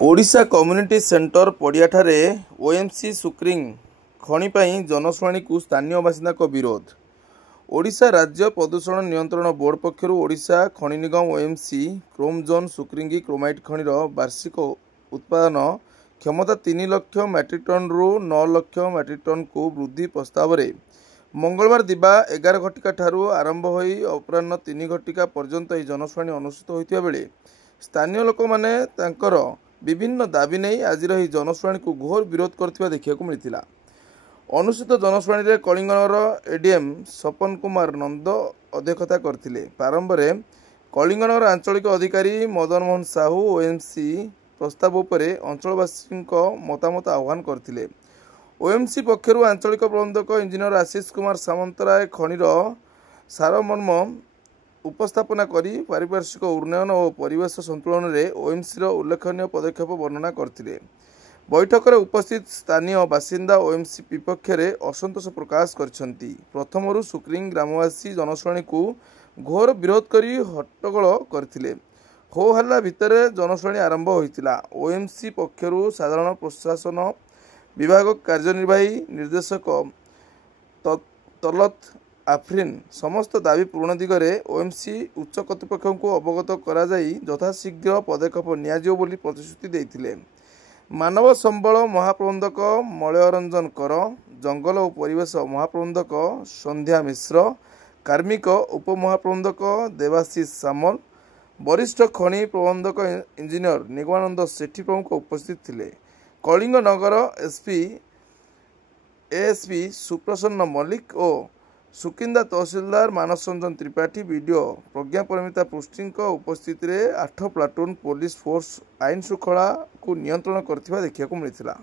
Odisha community centre पड़ियाठारे OMC सुक्रिंग खनि पाई जनशुणाणी को स्थानीय बासिंदा विरोध। ओडिशा राज्य प्रदूषण नियंत्रण बोर्ड पक्षर ओडिशा खनि निगम ओएमसी क्रोम जोन सुक्रिंगी क्रोमाइट खनिर वार्षिक उत्पादन क्षमता 3 लाख मेट्रिक टन रु 9 लाख मेट्रिक टन को वृद्धि प्रस्ताव में मंगलवार दिबा 11 घटिका ठारू आरंभ होई अपराह्न 3 घटिका पर्यंत यह जनशुणाणी अनुष्ठित होता बेले स्थानीय लोक माने तांकर विभिन्न दाबी नहीं आज जनशुणाणी को घोर विरोध करथिबा देखिବାକୁ मिलिथिला। अनुष्ठित जनशुणाणी कलिंगनगर एडीएम सपन कुमार नंद अध्यक्षता करथिले। प्रारंभ में कलिंगनगर आंचलिक अधिकारी मदन मोहन साहू ओएमसी प्रस्ताव उपरे अंचलवासी मतामत आह्वान करथिले। ओएमसी पक्षर आंचलिक प्रबंधक इंजीनियर आशीष कुमार सामंतराय खनिर सारमर्म उपस्थापना करी पारिपार्श्विक उन्नयन और परिवेश संतुलन में ओएमसी उल्लेखनीय पदक्षेप वर्णना करथिले। बैठक में उपस्थित स्थानीय बासिंदा ओएमसी विपक्ष में असंतोष प्रकाश करछंती। प्रथमरु सुक्रिंग ग्रामवासी जनशुणाणी को घोर विरोध करी हट्टगोल करथिले। हो हल्ला भितर जनशुणाणी आरंभ होइतिला। ओएमसी पक्षरु साधारण प्रशासन विभाग कार्यनिर्वाही निर्देशक तलत आफरीन समस्त दाबी पूर्ण दिगरे ओएमसी उच्च कर्तृपक्ष को अवगत करा जाई यथाशीघ्र पदक्षेप नियाजियो बोली प्रतिश्रुति देइथिले। मानव संबल महाप्रबंधक मलयरंजन कर, जंगल और परिवेश महाप्रबंधक संध्या मिश्र, कार्मिक उपमहाप्रबंधक देवाशीष सामल, वरिष्ठ खनि प्रबंधक इंजीनियर निगमानंद सेठी प्रमुख उपस्थित थिले। कलिंग नगर एएसपी सुप्रसन्न मल्लिक और सुकिंदा तहसीलदार मानस रंजन त्रिपाठी वीडियो प्रज्ञा परमिता पृष्टि उपस्थित 8 प्लाटून पुलिस फोर्स आईन श्रृंखला को नियंत्रण करथिबा देखिବାକୁ मिलिथिला।